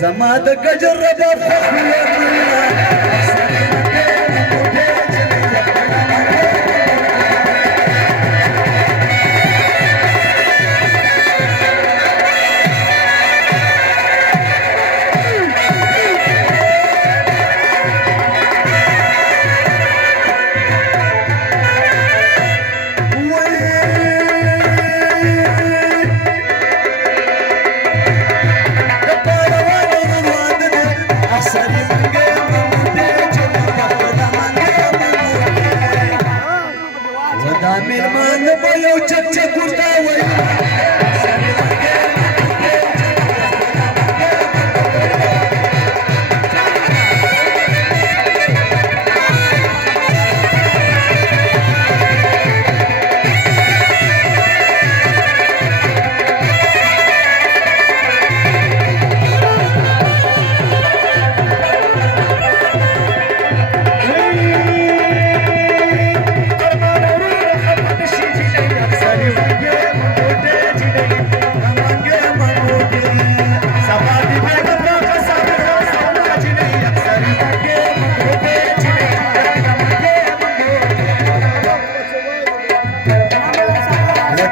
زما د گجر رباب خوښوي मेहमान बोलो चच्चे कुर्ता वही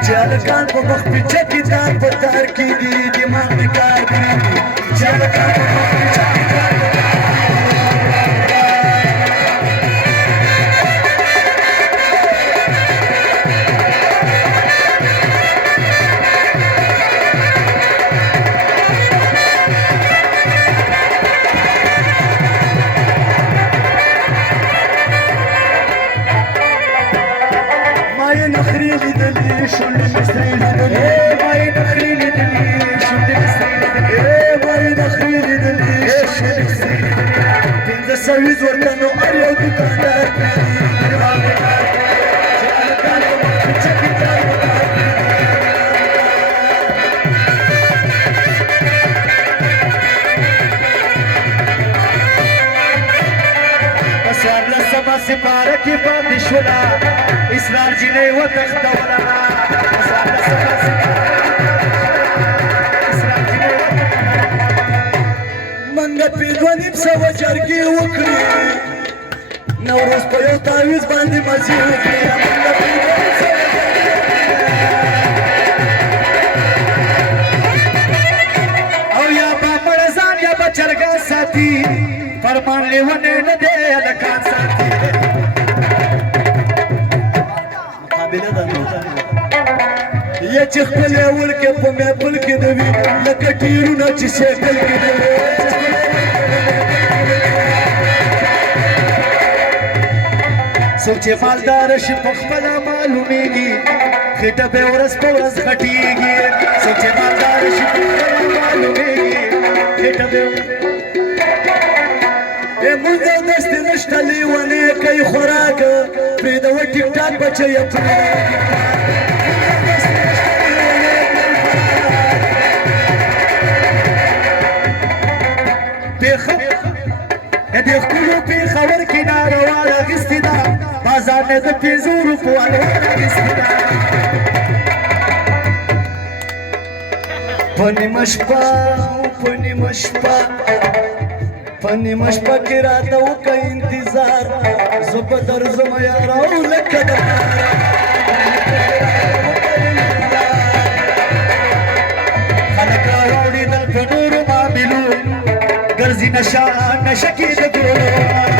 Jalkan po makpicha kitan po tar kidi dimag mi kar kidi Jalkan po makpicha kitan po Maya nakhrili dali shulli misrili dali Maya nakhrili dali shulli misrili dali Maya nakhrili dali shulli misrili dali Tinza sawiz wartano arya dukandar Jalkan po makpicha kitan po tar سما سپاره کې پاتې شوله اسرار جنې وتښتوله سوه جرګې وکړي نوروز په یو تعویض باندې مزې وکړي او یا به مړ ځان یا به چرګان ساتي فرمان لیونی نه دی هلکان ساتي مقابله ده یا چې خپلې ورکې په محفل کې نه وي لکه ټیرونه چې سیکل کې نه وي څوک چې مالدار شي په خپله معلومیږي خېټه به ورځ په ورځ غټیږي څوک چې مالدار شي په خپله معلومیږي خېټه به مونږ او دستې نشته لیونې کوي خوراک پرېږدوه ټیک ټاک بچیه د ښکلو پېښور کې ناروال اخیستې ده بازار نه د 500 روپو الوار اخیستې ده په نیمه شپه کې راته وکړه انتظار زه به درځم یاره او لکه د خلک راوړېدل په نورو معاملو ګرځي نشه کې د ګولو